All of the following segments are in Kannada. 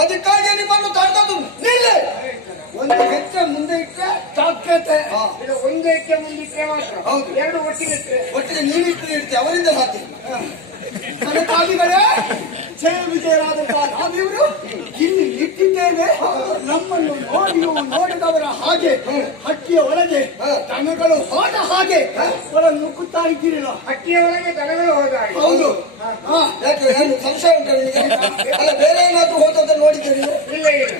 ಅದಕ್ಕಾಗಿ ನಿಮ್ಮನ್ನು ತಡೆದದ್ದು ನಿಲ್ಲಿ. ಒಂದು ಹೆಜ್ಜೆ ಮುಂದೆ ಇಟ್ಟರೆ ಸಾಧ್ಯತೆ, ಒಂದು ಹೆಜ್ಜೆ ಮುಂದೆ ಇಟ್ಟರೆ ಮಾತ್ರ. ಹೌದು, ಎರಡು ಒಟ್ಟಿಗೆ ನೀವಿಟ್ಟು ಇಡ್ತೀವಿ, ಅವರಿಂದ ಸಾಧ್ಯ. ಕನಕಾದಿಗಳೇ, ಜಯ ವಿಜಯರಾದಂತಹ ನಾವಿವರು ಇಲ್ಲಿ ಇಟ್ಟಿದ್ದೇವೆ. ನಮ್ಮನ್ನು ನೋಡಿಯೂ ನೋಡಿದವರ ಹಾಗೆ ಹಟ್ಟಿಯ ಒಳಗೆ ದನಗಳು ಹೋದ ಹಾಗೆ ಹೊರ ನುಗ್ಗುತ್ತಾ ಇದ್ದೀರಿಲ್ಲ. ಹಟ್ಟಿಯ ಒಳಗೆ ದನಗಳು ಹೋದ ಹಾಗೆ. ಹೌದು. ಯಾಕೆ ಏನು ಸಂಶಯ ಉಂಟು ನಿಮಗೆ? ಅಲ್ಲ, ಬೇರೆ ಏನಾದ್ರು ಹೋದದ್ದು ನೋಡಿದ್ದೀರಿ? ಇಲ್ಲ ಇಲ್ಲ.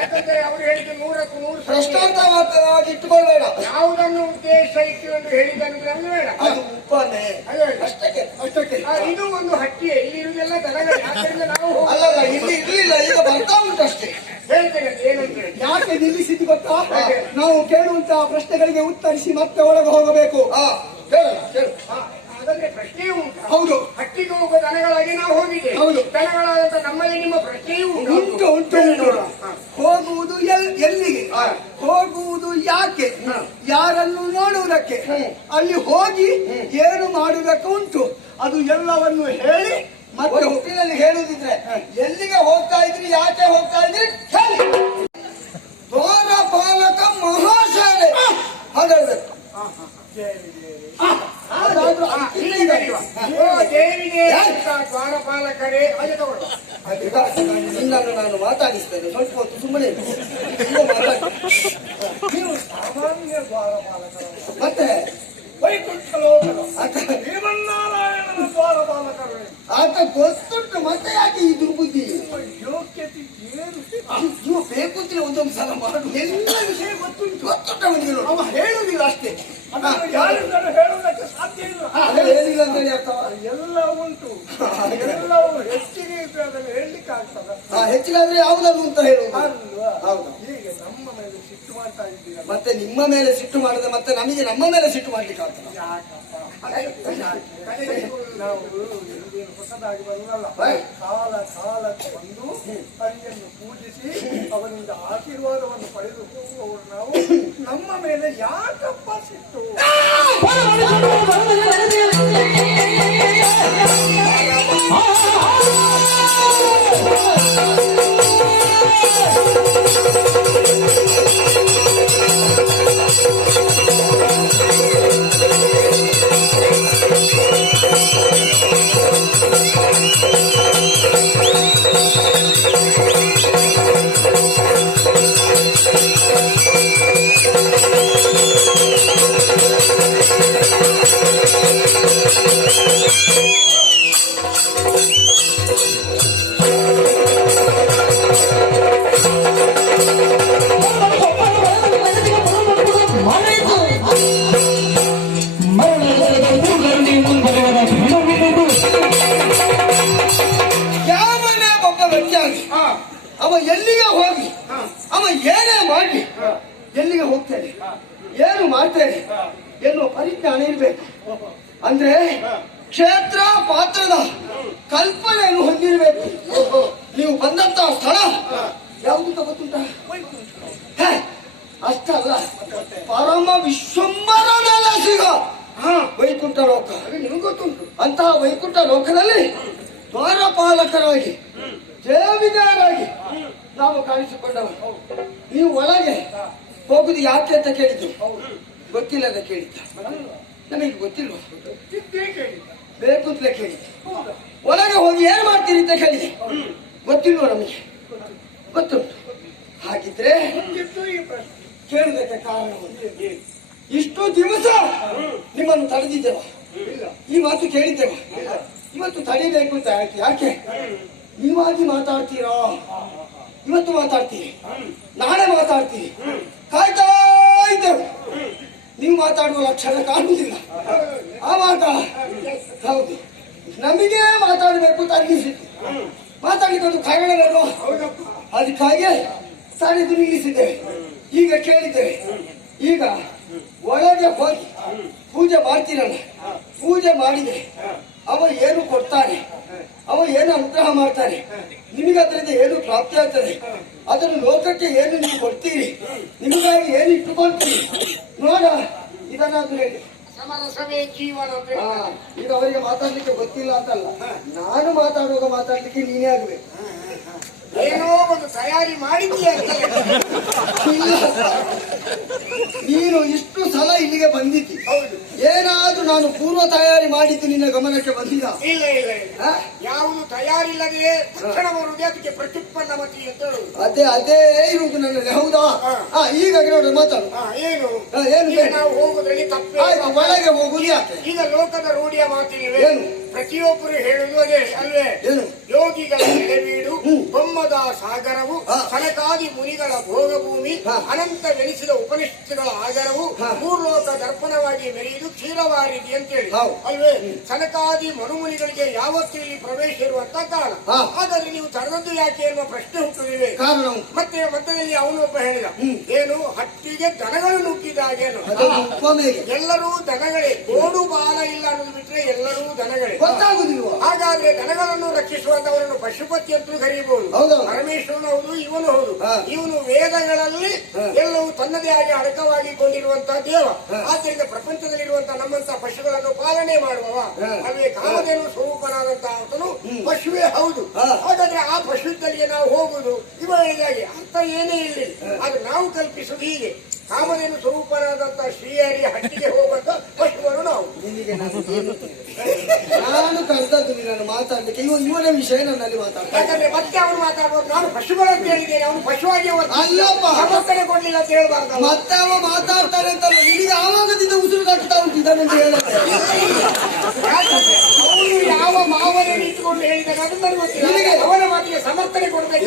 ಯಾಕಂದ್ರೆ ಅವರು ಹೇಳಿದ 100ಕ್ಕೂ 100 ದೃಷ್ಟಾಂತವಾಗಿ ಇಟ್ಟುಕೊಳ್ಳಬೇಡ. ಯಾವುದನ್ನು ಉದ್ದೇಶ ಇಟ್ಟುಕೊಂಡು ಹೇಳಿದಂದ್ರೆ ಬೇಡ. ಅದು ಉಪಾನೆ ಅಷ್ಟಕ್ಕೆ. ಇದು ಒಂದು ಹಟ್ಟಿಯೇ, ಇಲ್ಲಿ ಇರುವುದೆಲ್ಲ ದನಗಳು. ಯಾಕಂದ್ರೆ ನಾವು ಅಲ್ಲಲ್ಲ, ಇಲ್ಲಿ ಇರ್ಲಿಲ್ಲ, ಈಗ ಬರ್ತಾ ಉಂಟು ಅಷ್ಟೇ. ಹೇಳ್ತೇನೆ ಏನಂದ್ರೆ, ಯಾಕೆ ನಿಲ್ಲಿಸಿದ್ದು ಗೊತ್ತಾ? ನಾವು ಕೇಳುವಂತಹ ಪ್ರಶ್ನೆಗಳಿಗೆ ಉತ್ತರಿಸಿ ಮತ್ತೆ ಒಳಗೆ ಹೋಗಬೇಕು. ಹಾಗಾದ್ರೆ ಪ್ರಶ್ನೆಯೂ ಉಂಟು. ಹೌದು, ಹಟ್ಟಿಗೆ ಹೋಗುವ ದನಗಳಾಗಿ ನಾವು ಹೋಗಿದ್ದೇವೆ. ಹೌದು, ದನಗಳಾದಂತ ನಮ್ಮಲ್ಲಿ ನಿಮ್ಮ ಪ್ರಶ್ನೆಯೂ ಉಂಟು. ಉಂಟು ಹೋಗುವುದು ಎಲ್ಲಿಗೆ, ಹೋಗುವುದು ಯಾಕೆ, ಯಾರನ್ನು ನೋಡುವುದಕ್ಕೆ, ಅಲ್ಲಿ ಹೋಗಿ ಏನು ಮಾಡುವುದಕ್ಕೆ ಉಂಟು, ಅದು ಎಲ್ಲವನ್ನು ಹೇಳಿ ಮತ್ತೆ ಹುಟ್ಟಿನಲ್ಲಿ ಹೇಳುವುದಿದ್ರೆ ಎಲ್ಲಿಗೆ ಹೋಗ್ತಾ ಇದ್ರಿ, ಯಾಕೆ ಹೋಗ್ತಾ ಇದ್ರಿ ಹೇಳಿ. ದ್ವಾರ ಪಾಲಕ ಮಹಾಶಾಲೆ ಹಾಗಾಡ್ಬೇಕು. ದ್ವಾರಪಾಲಕರೇ ನಿನ್ನನ್ನು ನಾನು ಮಾತಾಡಿಸ್ತೇನೆ, ಸ್ವಲ್ಪ ಹೊತ್ತು ಸುಮ್ಮನೆ ನೀವು ಸಾಮಾನ್ಯ ದ್ವಾರಪಾಲಕರು. ಮತ್ತೆ ವೈಕುಂಠ ಲೋಕದ ಶ್ರೀಮನ್ನಾರಾಯಣನ ದ್ವಾರಪಾಲಕರು ಆತ ಗೊತ್ತುಂಟು. ಮತ್ತೆ ಯಾಕೆ ಈ ದುರ್ಬುದ್ಧಿ? ಯೋಗ್ಯತೆ ಏನು ಇವು ಬೇಕು ಅಂತ ಒಂದೊಂದು ಸಲ ಮಾಡು. ಎಲ್ಲ ವಿಷಯ ಗೊತ್ತುಂಟು. ಅವನಿಗೆ ಅವ ಹೇಳುವುದಿಲ್ಲ ಅಷ್ಟೇ. ಯಾರಿಂದಲೂ ಹೇಳುವುದಕ್ಕೆ ಸಾಧ್ಯ ಇಲ್ಲ. ಏನಿಲ್ಲ ಅಂತ ಹೇಳ್ತಾವ. ಎಲ್ಲ ಉಂಟು, ಎಲ್ಲವೂ ಹೆಚ್ಚಿಗೆ ಇದ್ರೆ ಅದನ್ನು ಹೇಳಲಿಕ್ಕೆ ಆಗ್ತದ. ಹೆಚ್ಚಿಗಾದ್ರೆ ಯಾವುದನ್ನು ಅಂತ ಹೇಳುವುದು ಅಲ್ವಾ? ಹೌದು. ಹೀಗೆ ನಮ್ಮ ಮೇಲೆ ಸಿಟ್ಟು ಮಾಡ್ತಾ ಇದ್ದೀರ. ಮತ್ತೆ ನಿಮ್ಮ ಮೇಲೆ ಸಿಟ್ಟು ಮಾಡಿದ್ರೆ ಮತ್ತೆ ನಮಗೆ ನಮ್ಮ ಮೇಲೆ ಸಿಟ್ಟು ಮಾಡ್ಲಿಕ್ಕೆ ಆಗ್ತದೆ. ನಾವು ಹೊಸದಾಗಿ ಬರುವುದಲ್ಲ, ಕಾಲ ಕಾಲಕ್ಕೆ ಬಂದು ಹರಿಯನ್ನು ಪೂಜಿಸಿ ಅವನಿಂದ ಆಶೀರ್ವಾದವನ್ನು ಪಡೆದು ಹೋಗುವವರು ನಾವು. ನಮ್ಮ ಮೇಲೆ ಯಾಕಪ್ಪ ಸಿಟ್ಟು? ಅವ ಎಲ್ಲಿಗೆ ಹೋಗಿ ಅವ ಏನೇ ಮಾಡಿ ಎಲ್ಲಿಗೆ ಹೋಗ್ತೇನೆ, ಏನು ಮಾಡ್ತೇನೆ ಎನ್ನುವ ಪರಿಜ್ಞಾನ ಇರಬೇಕು. ಅಂದ್ರೆ ಕ್ಷೇತ್ರ ಪಾತ್ರದ ಕಲ್ಪನೆಯನ್ನು ಹೊಂದಿರಬೇಕು. ನೀವು ಬಂದಂತಹ ಸ್ಥಳ ಯಾವುದು ಗೊತ್ತುಂಟ? ಅಷ್ಟಲ್ಲ, ಪರಮ ವಿಶ್ವಂಬರ ನೆಲೆಸಿಗ ವೈಕುಂಠ ಲೋಕ ನಿಮಗೆ ಗೊತ್ತುಂಟು. ಅಂತಹ ವೈಕುಂಠ ಲೋಕದಲ್ಲಿ ದ್ವಾರಪಾಲಕರಾಗಿ ಜಯವಿಜಯರಾಗಿ ನಾವು ಕಾಣಿಸಿಕೊಂಡವರು. ನೀವು ಒಳಗೆ ಹೋಗುದು ಯಾಕೆ ಅಂತ ಕೇಳಿದ್ದು? ಗೊತ್ತಿಲ್ಲದ ಕೇಳಿದ್ದ. ನಮಗೆ ಗೊತ್ತಿಲ್ವ? ಬೇಕು ಅಂತಲೇ ಕೇಳಿದ್ದೆ. ಒಳಗೆ ಹೋಗಿ ಏನ್ ಮಾಡ್ತೀರಿ ಅಂತ ಕೇಳಿದೆ. ಗೊತ್ತಿಲ್ವ? ನಮಗೆ ಗೊತ್ತುಂಟು. ಹಾಗಿದ್ರೆ ಕೇಳುವುದಕ್ಕೆ ಕಾರಣ ಇಷ್ಟು ದಿವಸ ನಿಮ್ಮನ್ನು ತಡೆದಿದ್ದೇವ, ಈ ಮಾತು ಕೇಳಿದ್ದೇವ. ಇವತ್ತು ತಡಿಬೇಕು ಅಂತ ಆಯ್ತು. ಯಾಕೆ? ನೀವಾಗಿ ಮಾತಾಡ್ತೀರಾ? ಇವತ್ತು ಮಾತಾಡ್ತೀರಿ, ನಾಳೆ ಮಾತಾಡ್ತೀರಿ, ಕಾಯ್ತಾ ಇದ್ದೇವೆ. ಮಾತಾಡುವ ಲಕ್ಷಣ ಕಾಣುವುದಿಲ್ಲ. ಆವಾಗ ಹೌದು ನಮಗೆ ಮಾತಾಡಬೇಕು ಅಂತ ಅನ್ನಿಸಿತು. ಮಾತಾಡಲಿಕ್ಕೆ ಒಂದು ಕಾರಣವೇನು? ಅದಕ್ಕಾಗಿ ಸಾರಿದು ನಿಲ್ಲಿಸಿದ್ದೇವೆ. ಈಗ ಕೇಳಿದ್ದೇವೆ. ಈಗ ಒಳಗೆ ಹೋಗಿ ಪೂಜೆ ಮಾಡ್ತೀರಲ್ಲ, ಪೂಜೆ ಮಾಡಿದೆ ಅವ ಏನು ಕೊಡ್ತಾನೆ, ಅವ ಏನು ಅನುಗ್ರಹ ಮಾಡ್ತಾನೆ, ನಿಮಗೆ ಅದರಿಂದ ಏನು ಪ್ರಾಪ್ತಿ ಆಗ್ತದೆ, ಅದನ್ನು ಲೋಕಕ್ಕೆ ಏನು ನೀವು ಕೊಡ್ತೀರಿ, ನಿಮಗಾಗಿ ಏನು ಇಟ್ಟುಕೊಳ್ತೀರಿ ನೋಡ. ಇದನ್ನಾದ್ರೂ ಹೇಳಿ. ಸಮರಸವೇ ಜೀವನ. ಈಗ ಅವರಿಗೆ ಮಾತಾಡ್ಲಿಕ್ಕೆ ಗೊತ್ತಿಲ್ಲ ಅಂತಲ್ಲ, ನಾನು ಮಾತಾಡುವಾಗ ಮಾತಾಡ್ಲಿಕ್ಕೆ ನೀನೇ ಆಗ್ಬೇಕು. ಏನೋ ಒಂದು ತಯಾರಿ ಮಾಡಿದ್ದೀಯ. ನೀನು ಇಷ್ಟು ಸಲ ಇಲ್ಲಿಗೆ ಬಂದಿದ್ದಿ, ಏನಾದ್ರೂ ನಾನು ಪೂರ್ವ ತಯಾರಿ ಮಾಡಿದ್ದು ನಿನ್ನ ಗಮನಕ್ಕೆ ಬಂದಿಲ್ಲ? ಇಲ್ಲ ಇಲ್ಲ ಇಲ್ಲ, ಯಾವುದು ತಯಾರಿಲ್ಲದೆ ತಕ್ಷಣ ಬರುವುದೇ ಅದಕ್ಕೆ ಪ್ರತ್ಯುತ್ಪನ್ನ ಮತಿ ಅಂತ ಹೇಳುದು. ಅದೇ ಇರುವುದು ನನ್ನಲ್ಲಿ. ಹೌದಾ? ಈಗ ನೋಡಿ ಮಾತಾಡು. ಏನು ಏನು ಈಗ ನಾವು ಹೋಗುದ್ರಲ್ಲಿ ತಪ್ಪೇ. ಒಳಗೆ ಹೋಗುದು ಯಾಕೆ? ಈಗ ಲೋಕದ ರೂಢಿಯ ಮಾತಿನಿವೆ. ಏನು? ಪ್ರತಿಯೊಬ್ಬರು ಹೇಳುದು ಅದೇ ಅಲ್ವೇ? ಏನು? ಯೋಗಿಗಳ ನೆಲೆವೀಡು, ಬೊಮ್ಮದ ಸಾಗರವು, ಸನಕಾದಿ ಮುನಿಗಳ ಭೋಗಭೂಮಿ, ಅನಂತವೆನಿಸಿದ ಉಪನಿಷತ್ತುಗಳ ಆಗರವು, ಮೂರ್ಲೋಕ ದರ್ಪಣವಾಗಿ ಮೆರೆಯುವುದು ಕ್ಷೀರವಾರಿದಿ ಅಂತೇಳಿ ಅಲ್ವೇ? ಸನಕಾದಿ ಮನುಮುನಿಗಳಿಗೆ ಯಾವತ್ತೂ ಇಲ್ಲಿ ಪ್ರವೇಶ ಇರುವಂತ ಕಾಲ. ಹಾಗಾದ್ರೆ ನೀವು ತರದದ್ದು ಯಾಕೆ ಎನ್ನುವ ಪ್ರಶ್ನೆ ಹುಟ್ಟುತ್ತಿವೆ. ಮತ್ತೆ ಮಧ್ಯದಲ್ಲಿ ಅವನೊಬ್ಬ ಹೇಳಿದ, ಏನು ಹಟ್ಟಿಗೆ ದನಗಳು ನುಗ್ಗಿದಾಗೇನು? ಎಲ್ಲರೂ ದನಗಳೇ, ಗೋಡು ಬಾಲ ಇಲ್ಲ ಅನ್ನೋದು ಬಿಟ್ರೆ ಎಲ್ಲರೂ ದನಗಳೇ. ಹಾಗಾದ್ರೆ ದನಗಳನ್ನು ರಕ್ಷಿಸುವಂತವರನ್ನು ಪಶುಪತಿ ಅಂತಲೂ ಕರೆಯಬಹುದು. ಪರಮೇಶ್ವರನು ಹೌದು, ಇವನು ಹೌದು. ಇವನು ವೇದಗಳಲ್ಲಿ ಎಲ್ಲವೂ ತನ್ನದೇ ಆಗಿ ಅಡಕವಾಗಿಕೊಂಡಿರುವಂತಹ ದೇವ. ಆದ್ದರಿಂದ ಪ್ರಪಂಚದಲ್ಲಿರುವಂತಹ ನಮ್ಮಂತಹ ಪಶುಗಳನ್ನು ಪಾಲನೆ ಮಾಡುವವ ಅಲ್ಲೇ ಕಾಮಧೇನು ಸ್ವರೂಪನಾದಂತಹ ಆತನು ಪಶುವೇ ಹೌದು. ಹಾಗಾದ್ರೆ ಆ ಪಶುತ್ತಲಿಗೆ ನಾವು ಹೋಗುದು ಇವ ಹೇಳಿದಾಗೆ ಅರ್ಥ ಏನೇ ಇಲ್ಲ. ಆದ್ರೆ ನಾವು ಕಲ್ಪಿಸುವುದು ಹೀಗೆ, ಕಾಮಧೇನು ಸ್ವರೂಪನಾದಂತಹ ಶ್ರೀಹರಿಯ ಹಟ್ಟಿಗೆ ಹೋಗುವಂತ ಪಶುವನ್ನು ನಾವು. ನಾನು ಕರೆದದ್ದು ನಿನ್ನನ್ನು ಮಾತಾಡ್ಲಿಕ್ಕೆ, ಇವನ ವಿಷಯ ನನ್ನಲ್ಲಿ ಮಾತಾಡ್ತಾರೆ. ಯಾಕಂದ್ರೆ ಮತ್ತೆ ಅವನು ಮಾತಾಡ್ಬೋದು, ನಾನು ಪಶುಗಳಂತ ಹೇಳಿದ್ದೇನೆ, ಅವನು ಪಶುವಾಗಿ ಅಲ್ಲಪ್ಪ ಸಮರ್ಥನೆ ಕೊಡ್ಲಿಲ್ಲ ಅಂತ ಹೇಳ್ಬಾರ್ದು. ಮತ್ತೆ ಅವ ಮಾತಾಡ್ತಾರೆ ಅಂತಲ್ಲ, ನಿನಗೆ ಆವಾಗದಿಂದ ಉಸಿರು ಕಟ್ತಾ ಉಂಟು ಇದನ್ನು ಹೇಳುತ್ತೆ. ಅವನು ಯಾವ ಮಾವನನ್ನು ಇಟ್ಕೊಂಡು ಹೇಳಿದಾಗ ಅದು ನನಗೆ ಗೊತ್ತಿಲ್ಲ. ಅವನ ಮಾತಿಗೆ ಸಮರ್ಥನೆ ಕೊಡ್ಬೇಕು.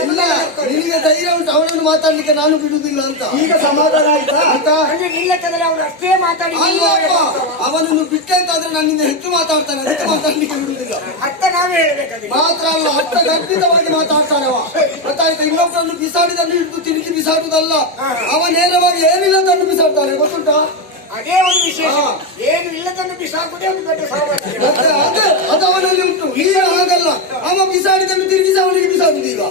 ನಿನಗೆ ಧೈರ್ಯ ಉಂಟು ಅವನನ್ನು ಮಾತಾಡ್ಲಿಕ್ಕೆ ನಾನು ಬಿಡುವುದಿಲ್ಲ ಅಂತ. ಈಗ ಸಮಾಧಾನ ಆಯ್ತಾ? ನಿಲ್ಲಕ್ಕದಲ್ಲಿ ಅವನು ಅಷ್ಟೇ ಮಾತಾಡಿ ಅವನನ್ನು ಬಿಟ್ಟೆ ಅಂತಾದ್ರೆ ನನ್ನಿಂದ ಹೆಚ್ಚು ಮಾತಾಡ್ತಾನೆ, ಅದಕ್ಕೆ ಮಾತಾಡ್ಲಿಕ್ಕೆ ಬಿಡುವುದಿಲ್ಲ. ಅರ್ಥ ನಾವೇ ಹೇಳ್ಬೇಕಾದ್ರೆ ಮಾತ್ರ ಅಲ್ಲ, ಅರ್ಥ ಖಂಡಿತವಾಗಿ ಮಾತಾಡ್ತಾನೆ ಅವ. ಗೊತ್ತಾಯ್ತಾ? ಇನ್ನೊಬ್ಬರನ್ನು ಬಿಸಾಡಿದನ್ನು ಹಿಡಿದು ತಿರುಗಿ ಬಿಸಾಡುವುದಲ್ಲ, ಅವ ನೇರವಾಗಿ ಏನಿಲ್ಲ ಅದನ್ನು ಬಿಸಾಡ್ತಾನೆ. ಗೊತ್ತುಂಟಾ? ಅದೇ ಒಂದು ವಿಶೇಷ. ಏನು ಇಲ್ಲದನ್ನು ಬಿಸಾಕುದೇ ಒಂದು ದೊಡ್ಡ ಸಾಮರ್ಥ್ಯ. ಅದು ಅವನಲ್ಲಿ ಉಂಟು. ಈಗ ಹಾಗಲ್ಲ, ಅವ ಬಿಸಾಡಿದನ್ನು ತಿರುಗಿಸಿ ಅವನಿಗೆ ಬಿಸಾಡುದು. ಈಗ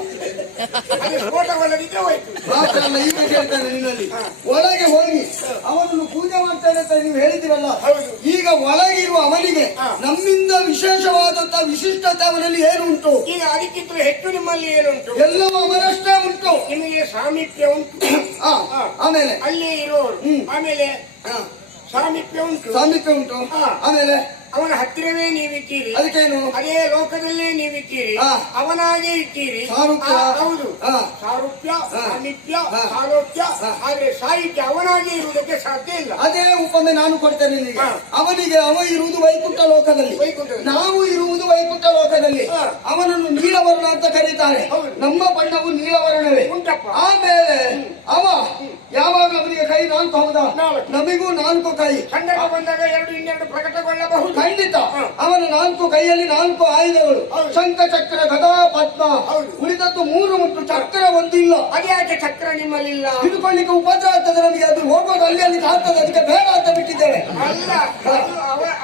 ಅದು ಸ್ಫೋಟಗೊಳ್ಳದಿದ್ರೆ ಹೋಯ್ತು. ಮಾತ್ರ ಅಲ್ಲ, ಈಗ ಕೇಳ್ತಾನೆ ನಿನ್ನಲ್ಲಿ ಒಳಗೆ ಹೋಗಿ ಅವನನ್ನು ಪೂಜೆ ಮಾಡ್ತಾನೆ ಅಂತ ನೀವು ಹೇಳಿದಿರಲ್ಲ. ಈಗ ಒಳಗಿರುವ ಅವನಿಗೆ ನಮ್ಮಿಂದ ವಿಶೇಷವಾದಂತಹ ವಿಶಿಷ್ಟತೆ ಅವನಲ್ಲಿ ಏನು ಉಂಟು? ಈಗ ಅದಕ್ಕಿಂತಲೂ ಹೆಚ್ಚು ನಿಮ್ಮಲ್ಲಿ ಏನುಂಟು? ಎಲ್ಲವೂ ಅವನಷ್ಟೇ ಉಂಟು. ನಿಮಗೆ ಸಾಮೀಪ್ಯ ಉಂಟು, ಆಮೇಲೆ ಅಲ್ಲಿ ಇರೋರು, ಆಮೇಲೆ ಸಾಮೀಪ್ಯ ಉಂಟು, ಆಮೇಲೆ ಅವನ ಹತ್ತಿರವೇ ನೀವಿದ್ದೀರಿ. ಅದಕ್ಕೇನು? ಅದೇ ಲೋಕದಲ್ಲೇ ನೀವಿದ್ದೀರಿ, ಅವನಾಗೆ ಇದ್ದೀರಿ. ಹೌದು, ಸಾರೂಪ್ಯ, ಸಾಮೀಪ್ಯ, ಸಾಲೋಕ್ಯ. ಆದ್ರೆ ಸಾಹಿತ್ಯ ಅವನಾಗೆ ಇರುವುದಕ್ಕೆ ಸಾಧ್ಯ ಇಲ್ಲ. ಅದೇ ಉಪಮೆ ನಾನು ಕೊಡ್ತೇನೆ ನಿನಗೆ. ಅವನಿಗೆ ಅವ ಇರುವುದು ವೈಕುಂಠ ಲೋಕದಲ್ಲಿ, ನಾವು ಇರುವುದು ವೈಕುಂಠ ಲೋಕದಲ್ಲಿ. ಅವನನ್ನು ನೀಲವರ್ಣ ಅಂತ ಕರೀತಾರೆ, ನಮ್ಮ ಬಣ್ಣವು ನೀಲವರ್ಣವೇ. ಆಮೇಲೆ ಅವ ಯಾವಾಗ ಅವನಿಗೆ ಕೈ 4 ಹೌದಾ? ನಮಗೂ 4 ಕೈ. ಸಂದರ್ಭ ಬಂದಾಗ 2 ಇನ್ನೆರಡು ಪ್ರಕಟಗೊಳ್ಳಬಹುದು. ಖಂಡಿತ. ಅವನ 4 ಕೈಯಲ್ಲಿ 4 ಆಯುಧಗಳು, ಶಂಖ, ಚಕ್ರ, ಗದಾ, ಪದ್ಮ. ಉಳಿದದ್ದು 3 ಮುಟ್ಟು, ಚಕ್ರ ಒಂದಿಲ್ಲ. ಅದ್ಯಾಕೆ ಚಕ್ರ ನಿಮ್ಮಲ್ಲಿಲ್ಲ? ಹಿಡ್ಕೊಳ್ಳಿಕ್ಕೆ ಉಪದ್ರ ಆಗ್ತದೆ ನಮಗೆ. ಅದು ಹೋಗೋದು ಅಲ್ಲಿ ಆಗ್ತದೆ, ಅದಕ್ಕೆ ಬೇಡ ಅಂತ ಬಿಟ್ಟಿದ್ದೇವೆ. ಅಲ್ಲ,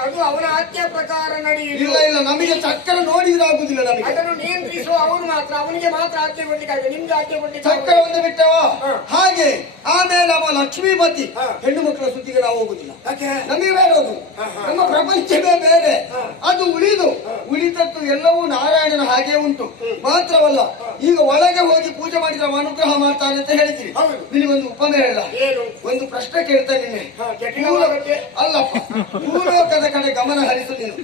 ಅದು ಅವನ ಆಜ್ಞೆ ಪ್ರಕಾರ ನಡೆಯುವುದು. ಇಲ್ಲ, ನಮಗೆ ಚಕ್ರ ನೋಡಿದ್ರೆ ಆಗುದಿಲ್ಲ. ನಮಗೆ ಅದನ್ನು ನಿಯಂತ್ರಿಸುವ ಅವನು ಮಾತ್ರ, ಅವನಿಗೆ ಮಾತ್ರ ಆಜ್ಞೆ ಕೊಡ್ಲಿಕ್ಕೆ, ನಿಮ್ಗೆ ಆಜ್ಞೆ ಕೊಡ್ಲಿಕ್ಕೆ ಚಕ್ರ ಒಂದು ಬಿಟ್ಟವ. ಹಾಗೆ ಆಮೇಲೆ ಅವ ಲಕ್ಷ್ಮೀಪತಿ. ಹೆಣ್ಣು ಮಕ್ಕಳ ಸುದ್ದಿಗೆ ನಾವು ಹೋಗುದಿಲ್ಲ, ನಮಗೆ ಬೇಡ. ಅದು ನಮ್ಮ ಪ್ರಪಂಚವೇ ಬೇರೆ. ಅದು ಉಳಿದದ್ದು ಎಲ್ಲವೂ ನಾರಾಯಣನ ಹಾಗೆ ಉಂಟು. ಮಾತ್ರವಲ್ಲ, ಈಗ ಒಳಗೆ ಹೋಗಿ ಪೂಜೆ ಮಾಡಿದ್ರೆ ಅವ ಅನುಗ್ರಹ ಮಾಡ್ತಾನೆ ಅಂತ ಹೇಳ್ತೀವಿ. ನಿನಗೊಂದು ಉಪಮೆ ಹೇಳ, ಒಂದು ಪ್ರಶ್ನೆ ಕೇಳ್ತಾನೆ ನಿನ್ನೆ. ಅಲ್ಲಪ್ಪ, ಭೂಲೋಕದ ಕಡೆ ಗಮನ ಹರಿಸು ನೀನು.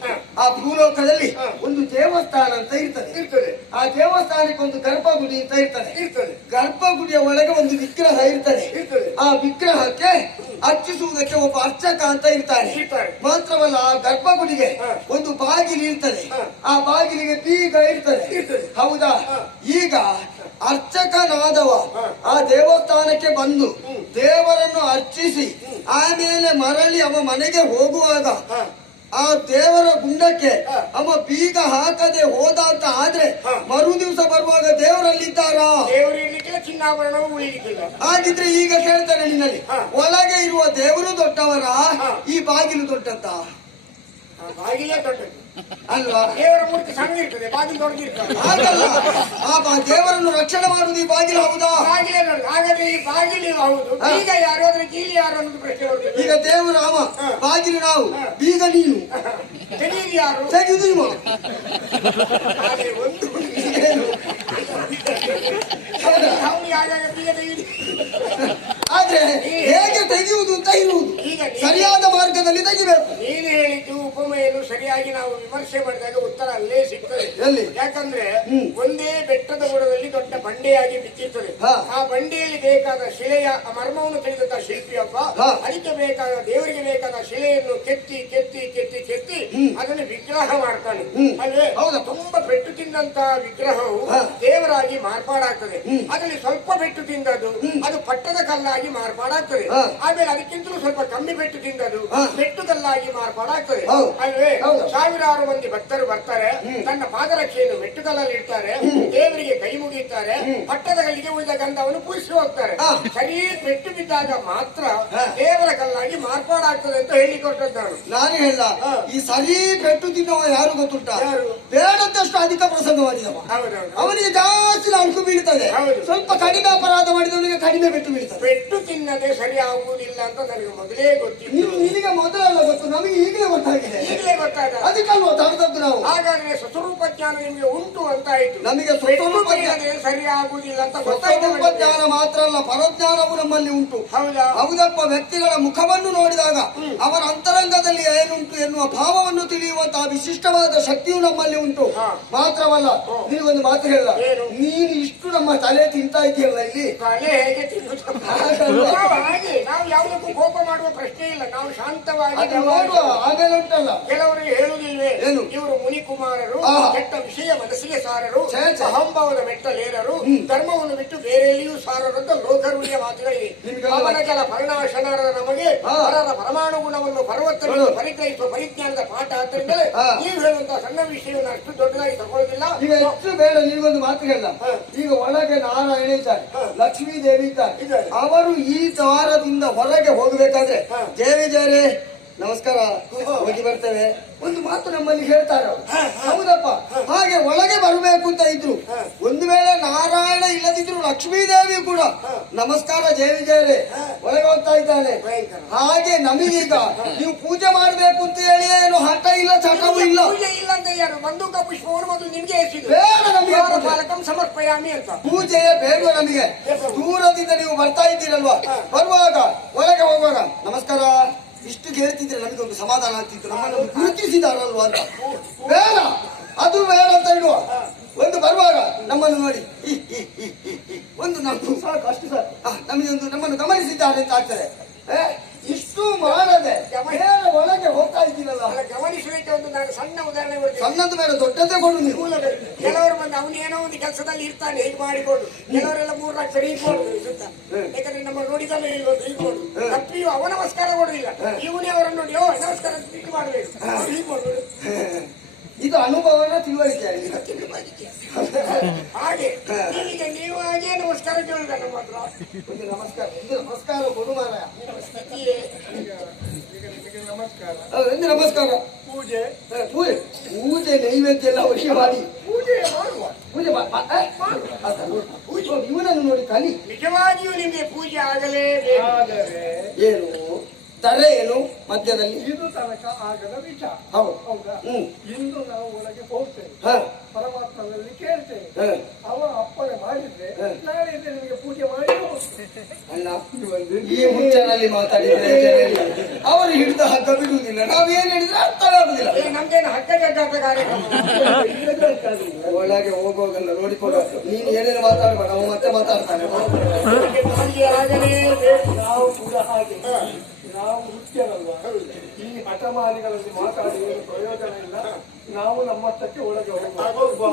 ಆ ಭೂಲೋಕದಲ್ಲಿ ಒಂದು ದೇವಸ್ಥಾನ ಅಂತ ಇರ್ತದೆ. ಆ ದೇವಸ್ಥಾನಕ್ಕೆ ಒಂದು ಗರ್ಭಗುಡಿ ಅಂತ ಇರ್ತದೆ. ಗರ್ಭಗುಡಿಯ ಒಳಗೆ ಒಂದು ವಿಗ್ರಹ ಇರ್ತದೆ. ಆ ವಿಗ್ರಹಕ್ಕೆ ಅರ್ಚಿಸುವುದಕ್ಕೆ ಒಬ್ಬ ಅರ್ಚಕ ಅಂತ ಇರ್ತಾನೆ. ಮಾತ್ರವಲ್ಲ, ಆ ಗರ್ಭಗುಡಿಗೆ ಒಂದು ಬಾಗಿಲು ಇರ್ತದೆ. ಆ ಬಾಗಿಲಿಗೆ ಬೀಗ ಇರ್ತದೆ. ಹೌದಾ? ಈಗ ಅರ್ಚಕನಾದವ ಆ ದೇವಸ್ಥಾನಕ್ಕೆ ಬಂದು ದೇವರನ್ನು ಅರ್ಚಿಸಿ ಆಮೇಲೆ ಮರಳಿ ಅವ ಮನೆಗೆ ಹೋಗುವಾಗ ಆ ದೇವರ ಗುಂಡಕ್ಕೆ ಅವ ಬೀಗ ಹಾಕದೆ ಹೋದ ಅಂತ ಆದ್ರೆ ಮರು ದಿವಸ ಬರುವಾಗ ದೇವರಲ್ಲಿದ್ದಾರಾ? ದೇವರು ಇರ್ಲಿಕ್ಕಿಲ್ಲ, ಚಿನ್ನಾಭರಣವು ಉಳಿಲಿಕ್ಕಿಲ್ಲ. ಹಾಗಿದ್ರೆ ಈಗ ಕೇಳ್ತಾರೆ ನಿನ್ನಲ್ಲಿ, ಒಳಗೆ ಇರುವ ದೇವರು ದೊಡ್ಡವರ ಈ ಬಾಗಿಲು ದೊಡ್ಡದ್ದ? ಬಾಗಿಲೇ ದೊಡ್ಡದು ಅಲ್ವಾ? ದೇವರ ಮೂರ್ತಿ ಸಣ್ಣ ಇರ್ತದೆ, ಬಾಗಿಲು ದೊಡ್ಡದಿರ್ತದೆ. ಹಾಗಲ್ಲ, ದೇವರನ್ನು ರಕ್ಷಣೆ ಮಾಡುವುದು ಈ ಬಾಗಿಲು ಹೌದಾ? ಬಾಗಿಲೇ ದೊಡ್ಡದು. ಹಾಗಾದ್ರೆ ಈ ಬಾಗಿಲು ಹೌದು, ಈಗ ಯಾರು ಅದ್ರ ಕೀಲಿ ಯಾರು ಅನ್ನೋದು ಪ್ರಶ್ನೆ ಬರ್ತದೆ. ಈಗ ದೇವರು ಅವ, ಬಾಗಿಲು ನಾವು, ಬೀಗ ನೀನು, ತೆಗೆಯುದು ಯಾರು? ತೆಗೆಯುವುದು ನೀವು. ಹಾಗೆ ಒಂದು ಅವನು ಯಾವಾಗ ಬೀಗ ತೆಗೆಯುದು. ಆದ್ರೆ ಹೇಗೆ ತೆಗೆಯುವುದು ಅಂತ ಇರುವುದು, ಸರಿಯಾದ ಮಾರ್ಗದಲ್ಲಿ ತೆಗಿಬೇಕು. ನೀನು ಹೇಳಿದ್ದು ಉಪಮೆಯನ್ನು ಸರಿಯಾಗಿ ನಾವು ವಿಮರ್ಶೆ ಮಾಡಿದಾಗ ಉತ್ತರ ಅಲ್ಲೇ ಸಿಗ್ತದೆ. ಎಲ್ಲಿ? ಯಾಕಂದ್ರೆ ಒಂದೇ ಬೆಟ್ಟದ ಬುಡದಲ್ಲಿ ದೊಡ್ಡ ಬಂಡೆಯಾಗಿ ಬಿದ್ದಿರ್ತದೆ. ಆ ಬಂಡೆಯಲ್ಲಿ ಬೇಕಾದ ಶಿಲೆಯ ಮರ್ಮವನ್ನು ತಿಳಿದಂತ ಶಿಲ್ಪಿಯೊಬ್ಬ ಅದಕ್ಕೆ ಬೇಕಾದ ದೇವರಿಗೆ ಬೇಕಾದ ಶಿಲೆಯನ್ನು ಕೆತ್ತಿ ಕೆತ್ತಿ ಕೆತ್ತಿ ಕೆತ್ತಿ ಅದನ್ನು ವಿಗ್ರಹ ಮಾಡ್ತಾನೆ. ಅಲ್ವೇ? ತುಂಬಾ ಪೆಟ್ಟು ತಿಂದಂತ ವಿಗ್ರಹವು ದೇವರಾಗಿ ಮಾರ್ಪಾಡಾಗ್ತದೆ. ಅದರಲ್ಲಿ ಸ್ವಲ್ಪ ಪೆಟ್ಟು ತಿಂದದ್ದು ಅದು ಪಟ್ಟದ ಕಲ್ಲಾಗಿ ಮಾರ್ಪಾಡಾಗ್ತದೆ. ಆಮೇಲೆ ಅದಕ್ಕಿಂತಲೂ ಸ್ವಲ್ಪ ಕಮ್ಮಿ ಪೆಟ್ಟು ತಿಂದದ್ದು ಪೆಟ್ಟು ಕಲ್ಲಾಗಿ ಮಾರ್ಪಾಡಾಗ್ತದೆ. ಅಲ್ವೇ? ಸಾವಿರಾರು ಮಂದಿ ಭಕ್ತರು ಬರ್ತಾರೆ, ತನ್ನ ಪಾದರಕ್ಷೆಯನ್ನು ಮೆಟ್ಟುಕಲ್ಲಲ್ಲಿ ಇಡ್ತಾರೆ, ದೇವರಿಗೆ ಕೈ ಮುಗಿಯುತ್ತಾರೆ, ಪಟ್ಟದ ಕಲ್ಲಿಗೆ ಉಳಿದ ಗಂಧವನ್ನು ಪೂಜಿಸಿ ಹೋಗ್ತಾರೆ. ಸರಿ ಪೆಟ್ಟು ಬಿದ್ದಾಗ ಮಾತ್ರ ದೇವರ ಕಲ್ಲಾಗಿ ಮಾರ್ಪಾಡಾಗ್ತದೆ ಅಂತ ಹೇಳಿ ಕೊಟ್ಟದ್ದು ನಾನು ಹೇಳ. ಈ ಸರಿ ಪೆಟ್ಟು ತಿನ್ನುವ ಯಾರು ಗೊತ್ತುಂಟ? ಬೇಡದಷ್ಟು ಅಧಿಕ ಪ್ರಸಂಗ ಮಾಡಿದವ, ಅವನಿಗೆ ಜಾಸ್ತಿ ನಾಲ್ಕು ಬೀಳ್ತದೆ. ಸ್ವಲ್ಪ ಕಡಿಮೆ ಅಪರಾಧ ಮಾಡಿದವನಿಗೆ ಕಡಿಮೆ ಪೆಟ್ಟು ಬೀಳ್ತದೆ. ಪೆಟ್ಟು ತಿನ್ನದೆ ಸರಿ ಆಗುವುದಿಲ್ಲ ಅಂತ ನನಗೆ ಮೊದಲೇ ಗೊತ್ತಿತ್ತು. ನಿನಗೆ ಮೊದಲೆಲ್ಲ ಗೊತ್ತು, ನಮಗೆ ಈಗಲೇ ಗೊತ್ತಾಗಿದೆ. ಈಗಲೇ ಗೊತ್ತಾಗ ಅದಕ್ಕಲ್ವ ತಡೆದದ್ದು ನಾವು. ಹಾಗಾದ್ರೆ ಸ್ವಸ್ವರೂಪ ಜ್ಞಾನ ನಿಮ್ಗೆ ಉಂಟು ಅಂತ ಆಯ್ತು. ನಮಗೆ ಸ್ವಸ್ವರೂಪ ಸರಿ ಆಗುವುದಿಲ್ಲ ಅಂತ ಸ್ವಸ್ವರೂಪ ಜ್ಞಾನ ಮಾತ್ರ ಅಲ್ಲ, ಪರಜ್ಞಾನವು ನಮ್ಮಲ್ಲಿ ಉಂಟು. ಹೌದಾ? ಹೌದಪ್ಪ. ವ್ಯಕ್ತಿಗಳ ಮುಖವನ್ನು ನೋಡಿದಾಗ ಅವರ ಅಂತರಂಗದಲ್ಲಿ ಏನುಂಟು ಎನ್ನುವ ಭಾವವನ್ನು ತಿಳಿಯುವಂತಹ ವಿಶಿಷ್ಟವಾದ ಶಕ್ತಿಯು ನಮ್ಮಲ್ಲಿ ಉಂಟು. ಮಾತ್ರವಲ್ಲ, ನಿನಗೊಂದು ಮಾತು ಹೇಳ, ನೀನು ಇಷ್ಟು ನಮ್ಮ ತಲೆ ತಿಂತಾ ಇದೆಯಲ್ಲ ಇಲ್ಲಿ. ತಲೆ ಹೇಗೆ ತಿನ್ನುತ್ತ ಹಾಗೆ ನಾವು ಯಾವುದಕ್ಕೂ ಕೋಪ ಮಾಡುವ ಪ್ರಶ್ನೆ ಇಲ್ಲ, ನಾವು ಶಾಂತವಾಗಿ ನೋಡುವ. ಆಮೇಲೆ ಉಂಟಲ್ಲ, ಕೆಲವರು ಹೇಳುವುದಿಲ್ವೇ, ಏನು ಇವರು ಮುನಿಕುಮಾರರು, ಕೆಟ್ಟ ವಿಷಯ ಮನಸ್ಸಿಗೆ ಸಾರರು, ಅಹಂಭಾವದ ಮೆಟ್ಟಲೇರರು, ಧರ್ಮವನ್ನು ಬಿಟ್ಟು ಬೇರೆಲ್ಲಿಯೂ ಸಾರರು ಅಂತ ಲೋಕರುಳಿಯ ಮಾತುಗಳಿವೆ. ಅವನ ಕೆಲ ಪರಿಣಾಶನರ ನಮಗೆ ಪರರ ಪರಮಾಣು ಗುಣವನ್ನು ಪರ್ವತವನ್ನು ಪರಿಗ್ರಹಿಸುವ ಪರಿಜ್ಞಾನದ ಪಾಠ ಆದ್ದರಿಂದಲೇ ನೀವು ಹೇಳುವಂತಹ ಸಣ್ಣ ವಿಷಯವನ್ನು ಅಷ್ಟು ದೊಡ್ಡದಾಗಿ ತಗೊಳ್ಳೋದಿಲ್ಲ. ಈಗ ಹೆಚ್ಚು ಬೇಡ, ನಿನಗೊಂದು ಮಾತು ಹೇಳ. ಈಗ ಒಳಗೆ ನಾರಾಯಣ ಇದ್ದಾರೆ, ಲಕ್ಷ್ಮೀ ದೇವಿ ಇದ್ದಾರೆ. ಅವರು ಈ ದ್ವಾರದಿಂದ ಹೊರಗೆ ಹೋಗಬೇಕಾದ್ರೆ ದೇವಿ ಜಯರೇ ನಮಸ್ಕಾರ ಹೋಗಿ ಬರ್ತೇವೆ ಒಂದು ಮಾತು ನಮ್ಮಲ್ಲಿ ಹೇಳ್ತಾರೆ. ಹೌದಪ್ಪ. ಹಾಗೆ ಒಳಗೆ ಬರಬೇಕು ಅಂತ ಇದ್ರು. ಒಂದು ವೇಳೆ ನಾರಾಯಣ ಇಲ್ಲದಿದ್ರು ಲಕ್ಷ್ಮೀದೇವಿ ಕೂಡ ನಮಸ್ಕಾರ ದೇವಿ ಜಯರೇ ಒಳಗೆ ಹೋಗ್ತಾ ಇದ್ದಾನೆ. ಹಾಗೆ ನಮಗೀಗ ನೀವು ಪೂಜೆ ಮಾಡಬೇಕು ಅಂತ ಹೇಳಿ ಏನು ಹಠ ಇಲ್ಲ, ಚಟವೂ ಇಲ್ಲ. ಪೂಜೆ ಇಲ್ಲ ಅಂತ ಯಾರು ಬಂದೂಕ ಪುಷ್ಪವನ್ನು ಮೊದಲು ನಿಮ್ಗೆ ಎಸಿದ್ರು, ಬೇಡ ನಮಗೆ ಪಾಲಕಂ ಸಮರ್ಪಯಾಮಿ ಅಂತ. ಪೂಜೆಯೇ ಬೇಡ ನಮಗೆ. ದೂರದಿಂದ ನೀವು ಬರ್ತಾ ಇದ್ದೀರಲ್ವಾ, ಬರುವಾಗ ಒಳಗೆ ಹೋಗುವಾಗ ನಮಸ್ಕಾರ ಇಷ್ಟು ಕೇಳ್ತಿದ್ರೆ ನಮಗೆ ಒಂದು ಸಮಾಧಾನ ಆಗ್ತಿತ್ತು, ನಮ್ಮನ್ನು ಗುರುತಿಸಿದಾರಲ್ವಾ ಅಂತ. ಬೇಡ, ಅದು ಬೇಡ ಅಂತ ಇಡುವ. ಒಂದು ಬರುವಾಗ ನಮ್ಮನ್ನು ನೋಡಿ ಒಂದು ನಮ್ಗೆ ಸಾಕು, ಅಷ್ಟು ಸಾಕು. ನಮಗೆ ಒಂದು ನಮ್ಮನ್ನು ಗಮನಿಸಿದ್ದಾರೆ ಅಂತ ಆಗ್ತದೆ. ಇಷ್ಟು ಮಾಡದೆ ಒಳಗೆ ಹೋಗ್ತಾ ಇದ್ದೀನಲ್ಲ, ಗಮನಿಸಲಿಕ್ಕೆ ಒಂದು ನಾನು ಸಣ್ಣ ಉದಾಹರಣೆ ಕೊಡ್ತೀನಿ. ಸಣ್ಣದು ಬೇಡ, ದೊಡ್ಡದೇ ಕೊಡು ನೀವು. ಕೆಲವರು ಬಂದು ಅವನೇನೋ ಒಂದು ಕೆಲಸದಲ್ಲಿ ಇರ್ತಾನೆ, ಹೀಗೆ ಮಾಡಿಕೊಂಡು ಕೆಲವರೆಲ್ಲ 3 ಲಕ್ಷ ಹೀಕೊಂಡು ಸುತ್ತ. ಯಾಕಂದ್ರೆ ನಮ್ಮ ನೋಡಿದಲ್ಲ ಇಲ್ಲೊಂದು ಹೀಕೊಂಡು ತಪ್ಪಿಯು ಅವ ನಮಸ್ಕಾರ ಕೊಡುದಿಲ್ಲ, ಇವನೇ ಅವರನ್ನು ನೋಡಿ ನಮಸ್ಕಾರ ಹೀಗೆ ಮಾಡಬೇಕು, ಹೀಗೆ ಮಾಡ್ಬೋದು. ಇದು ಅನುಭವನ ತಿಳುವಳಿಕೆ. ಹಾಗೆ ಈಗ ನೀವು ಹಾಗೆ ನಮಸ್ಕಾರ ಕೇಳಿದ ನಮ್ಮ ಹತ್ರ ಒಂದು ನಮಸ್ಕಾರ ಕೊಡು ಮಾರಾಯ. ನಮಸ್ಕಾರ. ಪೂಜೆ ಪೂಜೆ ನೈವೇದ್ಯ ಎಲ್ಲ ಅವಶ್ಯ ಮಾಡಿ ಪೂಜೆ ಇವನನ್ನು ನೋಡಿ ಕಲಿ. ನಿಜವಾಗಿಯೂ ನಿಮಗೆ ಪೂಜೆ ಆಗಲೇಬೇಕು. ಏನು ತರ ಏನು ಮಧ್ಯದಲ್ಲಿ ಇದು ತನಕ ಆಗದ ವಿಚಾರ. ಹೌದಾ? ಇಂದು ನಾವು ಒಳಗೆ ಹೋಗ್ತೇವೆ, ಪರಮಾತ್ಮನಲ್ಲಿ ಕೇಳ್ತೇವೆ, ಅವ ಅಪ್ಪಣೆ ಮಾಡಿದ್ರೆ ನಾಳೆ ನಿಮಗೆ ಪೂಜೆ ಮಾಡಿ ಅಲ್ಲ. ಈ ಹುಚ್ಚನಲ್ಲಿ ಮಾತಾಡಿದ್ರೆ ಅವರು ಹಿಡಿದ ಹಗ್ಗ ಬಿಡುವುದಿಲ್ಲ, ನಾವೇನ್ ಹೇಳಿದ್ರೆ ಅರ್ಥವಾಗುದಿಲ್ಲ. ನಮ್ದೇನು ಹಗ್ಗ ಜಗ್ಗಾಟ ಕಾರ್ಯಕ್ರಮ. ಒಳಗೆ ಹೋಗುವಾಗಲ್ಲ ನೋಡಿಕೊಳ್ಳೋ, ನೀನು ಏನೇನು ಮಾತಾಡ್ಬೇಡ, ನಾವು ಮತ್ತೆ ಮಾತಾಡ್ತಾನೆ. ಆಗಲೇ ನಾವು ಕೂಡ ಹಾಗೆ ನಾವು ಮುಖ್ಯನಲ್ವಾ? ಈ ಹಠಮಾರಿಗಳಲ್ಲಿ ಮಾತಾಡಿ ಏನು ಪ್ರಯೋಜನ ಇಲ್ಲ. ನಾವು ನಮ್ಮಷ್ಟಕ್ಕೆ ಒಳಗೆ ಹೋಗುವ.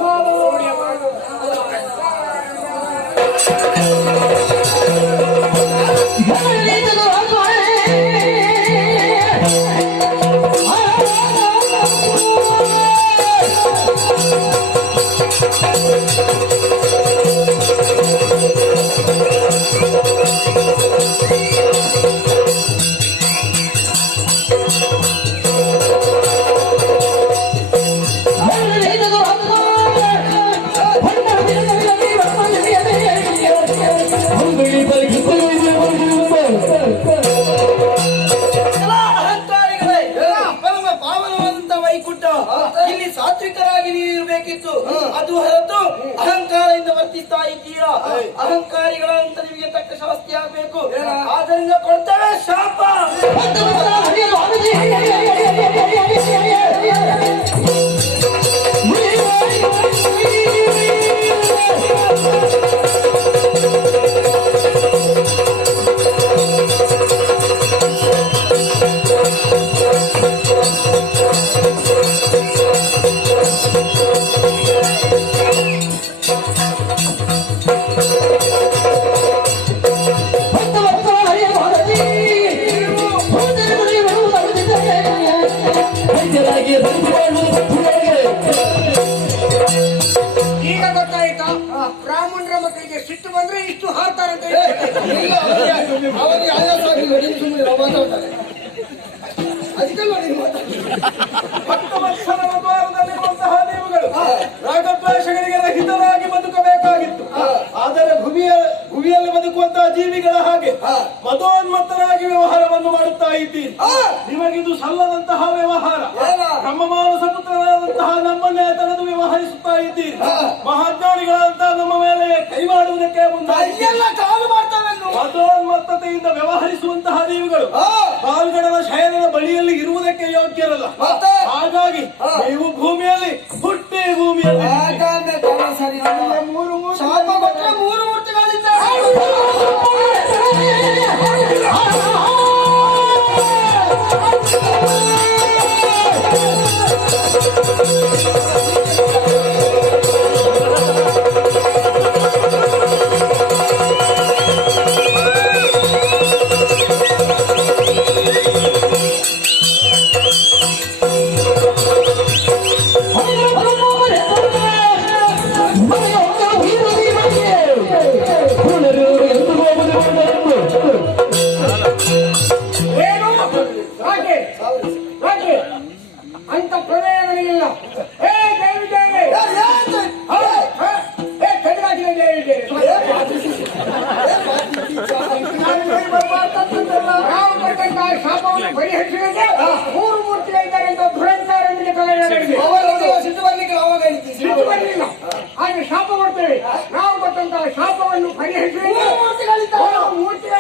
ಇಲ್ಲಿ ಸಾತ್ವಿಕರಾಗಿ ನೀವು ಇರಬೇಕಿತ್ತು. ಅದು ಹೊರತು ಅಹಂಕಾರದಿಂದ ವರ್ತಿಸ್ತಾ ಇದ್ದೀರಾ. ಅಹಂಕಾರಿಗಳಂತ ನಿಮಗೆ ತಕ್ಕ ಶಾಸ್ತಿ ಆಗಬೇಕು. ಆದ್ದರಿಂದ ಕೊಡ್ತೇವೆ ಶಾಪ. ಈಗ ಗೊತ್ತಾಯ್ತಾ? ಬ್ರಾಹ್ಮಣರ ಮಕ್ಕಳಿಗೆ ಸಿಟ್ಟು ಬಂದ್ರೆ ಇಷ್ಟು ಹಾರ್ತಾರಂತ. ಅವರಿಗೆ ಆಯಾಸ ಆಗಿಲ್ಲ, ನೀನು ಸುಮ್ಮನೆ ಮಾತಾಡ್ತಾರೆ. ಅದಕ್ಕೆಲ್ಲ ನೀನು ಹತ್ತು ವರ್ಷದ ದ್ವಾರದಲ್ಲಿರುವಂತಹ ನೀವುಗಳು ರಾಗದ್ವೇಷಗಳಿಗೆ ರಹಿತರಾಗಿ ಬದುಕಬೇಕಾಗಿತ್ತು. ಆದರೆ ಭೂಮಿಯಲ್ಲಿ ಬದುಕುವಂತಹ ಜೀವಿಗಳ ಹಾಗೆ ಮದೋನ್ಮತ್ತರಾಗಿ ವ್ಯವಹಾರವನ್ನು ಮಾಡುತ್ತಾ ಇದ್ದೀರಿ. ನಿಮಗಿದು ಸಲ್ಲದಂತಹ ವ್ಯವಹಾರ. ಬ್ರಹ್ಮಮಾನಸ ಪುತ್ರರಾದಂತಹ ನಮ್ಮನ್ನೇ ತಡೆದು ವ್ಯವಹರಿಸುತ್ತಾ ಇದ್ದೀರಿ. ಮಹಾಜ್ಞಾನಿಗಳಂತಹ ನಮ್ಮ ಮೇಲೆ ಕೈ ಮಾಡುವುದಕ್ಕೆ ಮುಂದಾಗಿ ಮದೋನ್ಮತ್ತತೆಯಿಂದ ವ್ಯವಹರಿಸುವಂತಹ ನೀವುಗಳು ಪಾಲ್ಗಡದ ಶಯನದ ಬಳಿಯಲ್ಲಿ ಇರುವುದಕ್ಕೆ ಯೋಗ್ಯರಲ್ಲ. ಹಾಗಾಗಿ ನೀವು ಭೂಮಿಯಲ್ಲಿ ಹುಟ್ಟಿ ಭೂಮಿಯಲ್ಲಿ ಶಾಪ ಕೊಟ್ಟರೆ 3 ಮೂರ್ತಿಗಳಿಂದ ಏನು ಹಾಗೆ ಹಾಗೆ ಅಂತ ಪ್ರಮೇಯಗಳಿಲ್ಲ. ಹೇ ದೇವಿ ದೇವಿ, ಹೇ ಕಡಿದಾಗಿನ ದೇವಿ ದೇವಿ, ನಾವು ಕೊಟ್ಟಂತಹ ಶಾಪವನ್ನು ಪರಿಹರಿಸಿದರೆ 3 ಮೂರ್ತಿಗಳಿದ್ದಾರೆ ಅಂತ ದುರಂತಾರನಿಗೆ ಸಿಟ್ಟು ಬರ್ಲಿಕ್ಕೆ ಅವಾಗ ಸಿಟ್ಟು ಬರಲಿಲ್ಲ. ಹಾಗೆ ಶಾಪ ಕೊಡ್ತೇವೆ. ನಾವು ಕೊಟ್ಟಂತಹ ಶಾಪವನ್ನು ಪರಿಹರಿಸಿದರೆ 3 ಮೂರ್ತಿಗಳಿದ್ದಾರೆ.